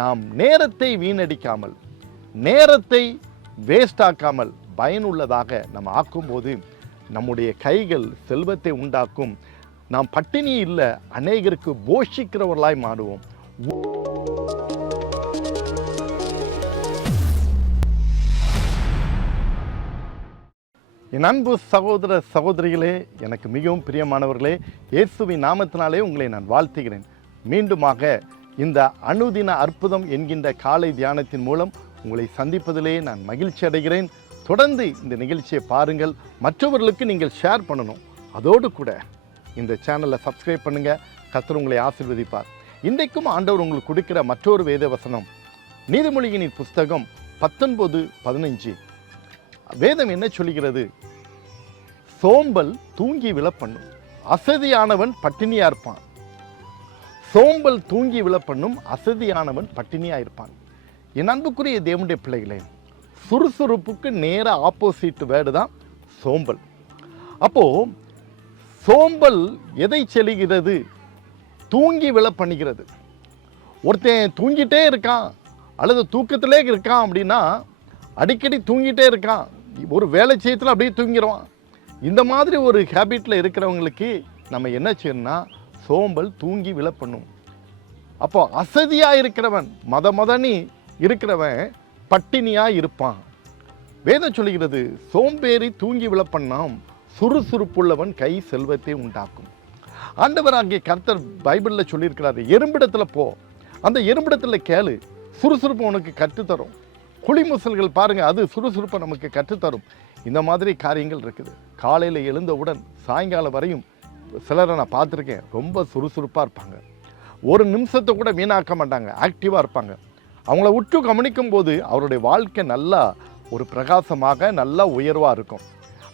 நாம் நேரத்தை வீணடிக்காமல், நேரத்தை வேஸ்ட் ஆக்காமல் பயனுள்ளதாக நம்ம ஆக்கும்போது நம்முடைய கைகள் செல்வத்தை உண்டாக்கும். நாம் பட்டினி இல்லை, அநேகருக்கு போஷிக்கிறவர்களாய் மாறுவோம். என் அன்பு சகோதர சகோதரிகளே, எனக்கு மிகவும் பிரியமானவர்களே, இயேசுவின் நாமத்தினாலே உங்களை நான் வாழ்த்துகிறேன். மீண்டுமாக இந்த அனுதின அற்புதம் என்கின்ற காலை தியானத்தின் மூலம் உங்களை சந்திப்பதிலே நான் மகிழ்ச்சி அடைகிறேன். தொடர்ந்து இந்த நிகழ்ச்சியை பாருங்கள், மற்றவர்களுக்கு நீங்கள் ஷேர் பண்ணணும். அதோடு கூட இந்த சேனலை சப்ஸ்கிரைப் பண்ணுங்கள். கர்த்தர் உங்களை ஆசீர்வதிப்பார். இன்றைக்கும் ஆண்டவர் உங்களுக்கு கொடுக்கிற மற்றொரு வேத வசனம் நீதிமொழிகளின் புஸ்தகம் 19:15. வேதம் என்ன சொல்கிறது? சோம்பல் தூங்கி விழ பண்ணும், அசதியானவன் பட்டினியா இருப்பான். சோம்பல் தூங்கி விழ பண்ணும், அசதியானவன் பட்டினியா இருப்பான். என் அன்புக்குரிய தேவனுடைய பிள்ளைகளே, சுறுசுறுப்புக்கு நேர ஆப்போசிட் வேர்டு தான் சோம்பல். அப்போ சோம்பல் எதை செல்கிறது? தூங்கி விழ பண்ணுகிறது. ஒருத்தன் தூங்கிட்டே இருக்கான் அல்லது தூக்கத்திலே இருக்கான் அப்படின்னா, அடிக்கடி தூங்கிட்டே இருக்கான், ஒரு வேலை செய்யத்தில் அப்படியே தூங்கிடுவான். இந்த மாதிரி ஒரு ஹேபிட்டில் இருக்கிறவங்களுக்கு நம்ம என்ன செய்யணும்னா, சோம்பல் தூங்கி விழ பண்ணும். அப்போ அசதியாக இருக்கிறவன், மதனி இருக்கிறவன் பட்டினியாக இருப்பான். வேதம் சொல்கிறது, சோம்பேறி தூங்கி விழ பண்ணாம், சுறுசுறுப்புள்ளவன் கை செல்வத்தை உண்டாக்கும். ஆண்டவர் அங்கே கர்த்தர் பைபிளில் சொல்லியிருக்கிறாரு, எறும்பிடத்தில் போ, அந்த எறும்பிடத்தில் கேளு, சுறுசுறுப்பு உனக்கு கற்றுத்தரும். குளிமுசல்கள் பாருங்கள், அது சுறுசுறுப்பை நமக்கு கற்றுத்தரும். இந்த மாதிரி காரியங்கள் இருக்குது. காலையில் எழுந்தவுடன் சாயங்காலம் வரையும் சிலரை நான் பார்த்துருக்கேன், ரொம்ப சுறுசுறுப்பாக இருப்பாங்க. ஒரு நிமிஷத்தை கூட வீணாக்க மாட்டாங்க, ஆக்டிவாக இருப்பாங்க. அவங்கள உற்று கவனிக்கும் போது அவருடைய வாழ்க்கை நல்லா ஒரு பிரகாசமாக நல்லா உயர்வாக இருக்கும்.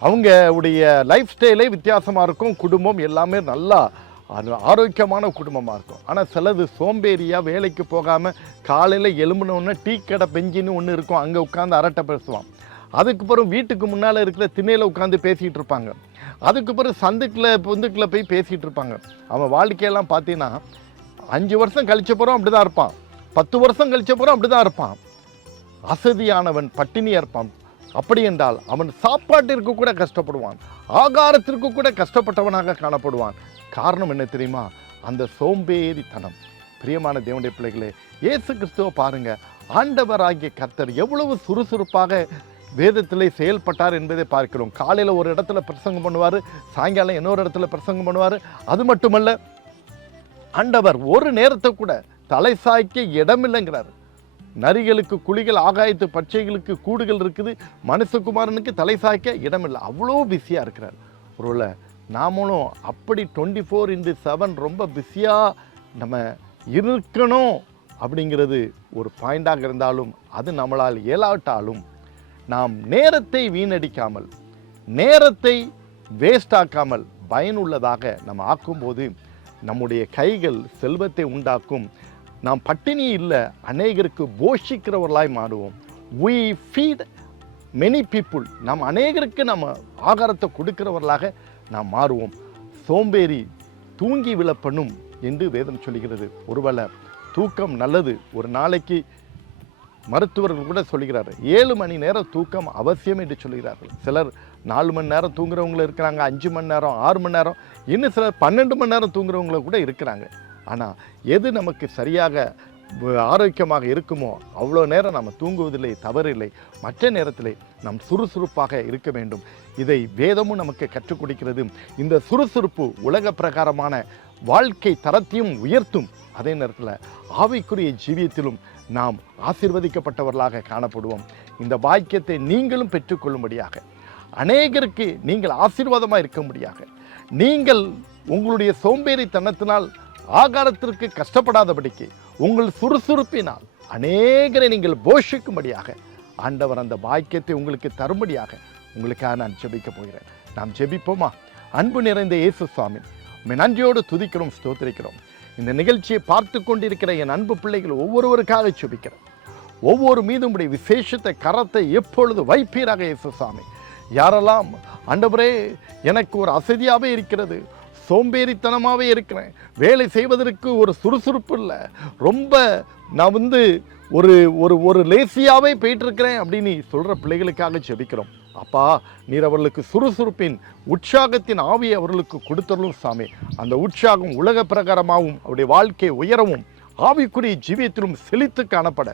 அவங்களுடைய லைஃப் ஸ்டைலே வித்தியாசமாக இருக்கும். குடும்பம் எல்லாமே நல்லா ஆரோக்கியமான குடும்பமாக இருக்கும். ஆனால் சிலது சோம்பேறியாக வேலைக்கு போகாமல் காலையில் எழும்பினோன்னு டீ கடை பெஞ்சின்னு ஒன்று இருக்கும், அங்கே உட்காந்து அரட்டை பேசுவான். அதுக்கப்புறம் வீட்டுக்கு முன்னால் இருக்கிற திண்ணையில் உட்காந்து பேசிகிட்டு இருப்பாங்க. அதுக்கப்புறம் பொந்துக்குள்ள போய் பேசிகிட்டு இருப்பாங்க. அவன் வாழ்க்கையெல்லாம் பார்த்தீங்கன்னா 5 வருஷம் கழிச்ச போகிறோம் அப்படி தான் இருப்பான், 10 வருஷம் கழிச்ச போகிறோம் அப்படி தான் இருப்பான். அசதியானவன் பட்டினியாக இருப்பான். அப்படி என்றால் அவன் சாப்பாட்டிற்கு கூட கஷ்டப்படுவான், ஆகாரத்திற்கு கூட கஷ்டப்பட்டவனாக காணப்படுவான். காரணம் என்ன தெரியுமா? அந்த சோம்பேறித்தனம். பிரியமான தேவனுடைய பிள்ளைகளே, இயேசு கிறிஸ்துவை பாருங்க, ஆண்டவராகிய கர்த்தர் எவ்வளவு சுறுசுறுப்பாக வேதத்திலே செயல்பட்டார் என்பதை பார்க்கிறோம். காலையில் ஒரு இடத்துல பிரசங்கம் பண்ணுவார், சாயங்காலம் இன்னொரு இடத்துல பிரசங்கம் பண்ணுவார். அது மட்டுமல்ல, ஆண்டவர் ஒரு நேரத்தை கூட தலை சாய்க்க இடமில்லைங்கிறார். நரிகளுக்கு குழிகள், ஆகாயத்து பட்சைகளுக்கு கூடுகள் இருக்குது, மனுஷகுமாரனுக்கு தலை சாய்க்க இடமில்லை. அவ்வளோ பிஸியாக இருக்கிறார். ஒருவேளை நாமளும் அப்படி 24/7 ரொம்ப பிஸியாக நம்ம இருக்கணும் அப்படிங்கிறது ஒரு பாயிண்டாக இருந்தாலும், அது நம்மளால் இயலாட்டாலும், நாம் நேரத்தை வீணடிக்காமல், நேரத்தை வேஸ்ட் ஆக்காமல் பயனுள்ளதாக நம்ம ஆக்கும்போது நம்முடைய கைகள் செல்வத்தை உண்டாக்கும். நாம் பட்டினி இல்லை, அநேகருக்கு போஷிக்கிறவர்களாய் மாறுவோம். we feed many people. நாம் அநேகருக்கு நம்ம ஆகாரத்தை கொடுக்கிறவர்களாக நாம் மாறுவோம். சோம்பேறி தூங்கி விழ பண்ணும் என்று வேதம் சொல்கிறது. ஒருவேளை தூக்கம் நல்லது. ஒரு நாளைக்கு மருத்துவர்கள் கூட சொல்கிறார், 7 மணி நேரம் தூக்கம் அவசியம் என்று சொல்கிறார்கள். சிலர் 4 மணி நேரம் தூங்குறவங்களும் இருக்கிறாங்க, 5 மணி நேரம், 6 மணி நேரம், இன்னும் சிலர் 12 மணி நேரம் தூங்குறவங்கள கூட இருக்கிறாங்க. ஆனால் எது நமக்கு சரியாக ஆரோக்கியமாக இருக்குமோ அவ்வளோ நேரம் நம்ம தூங்குவதில்லை, தவறில்லை. மற்ற நேரத்தில் நாம் சுறுசுறுப்பாக இருக்க வேண்டும். இதை வேதமும் நமக்கு கற்றுக் கொடுக்கிறது. இந்த சுறுசுறுப்பு உலக பிரகாரமான வாழ்க்கை தரத்தையும் உயர்த்தும். அதே நேரத்தில் ஆவிக்குரிய ஜீவியத்திலும் நாம் ஆசீர்வதிக்கப்பட்டவர்களாக காணப்படுவோம். இந்த பாக்கியத்தை நீங்களும் பெற்றுக்கொள்ளும்படியாக, அநேகருக்கு நீங்கள் ஆசீர்வாதமாக இருக்கும்படியாக, நீங்கள் உங்களுடைய சோம்பேறித்தனத்தினால் ஆகாரத்திற்கு கஷ்டப்படாதபடிக்கு உங்கள் சுறுசுறுப்பினால் அநேகரை நீங்கள் போஷிக்கும்படியாக ஆண்டவர் அந்த பாக்கியத்தை உங்களுக்கு தரும்படியாக உங்களுக்காக நான் ஜெபிக்க போகிறேன். நாம் ஜெபிப்போமா? அன்பு நிறைந்த இயேசு சுவாமி, உம்மை நன்றியோடு துதிக்கிறோம், ஸ்தோத்திரிக்கிறோம். இந்த நிகழ்ச்சியை பார்த்து கொண்டிருக்கிற என் அன்பு பிள்ளைகள் ஒவ்வொருவருக்காக ஜெபிக்கிறேன். ஒவ்வொரு மீதும் உடைய விசேஷத்தை கரத்தை எப்பொழுது வைப்பீராக இயேசு சுவாமி. யாரெல்லாம் ஆண்டவரே எனக்கு ஒரு அசதியாகவே இருக்கிறது, சோம்பேறித்தனமாகவே இருக்கிறேன், வேலை செய்வதற்கு ஒரு சுறுசுறுப்பு இல்லை, ரொம்ப நான் ஒரு ஒரு ஒரு லேசியாகவே போயிட்டுருக்கிறேன் அப்படின்னு சொல்கிற பிள்ளைகளுக்காக ஜெபிக்கிறோம். அப்பா, நீர் அவர்களுக்கு சுறுசுறுப்பின் உற்சாகத்தின் ஆவியை அவர்களுக்கு கொடுத்துடலும் சாமி. அந்த உற்சாகம் உலக பிரகாரமாகவும் அவருடைய வாழ்க்கை உயரவும் ஆவிக்குரிய ஜீவியத்திலும் செழித்து காணப்பட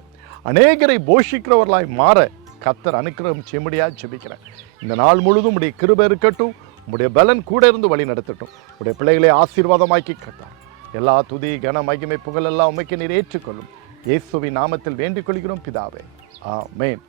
அநேகரை போஷிக்கிறவர்களாய் மாற கர்த்தர் அனுக்கிரகம் செய்ய முடியாது ஜெபிக்கிறேன். இந்த நாள் முழுதும் உடைய கிருபை இருக்கட்டும், உடைய பலன் கூட இருந்து வழி நடத்தட்டும். உடைய பிள்ளைகளை ஆசீர்வாதமாக்கி கட்டார். எல்லா துதி கன மகிமை புகழ் எல்லாம் உமைக்கு நீர் ஏற்றுக்கொள்ளும். இயேசுவின் நாமத்தில் வேண்டிக் கொள்கிறோம் பிதாவே, ஆமென்.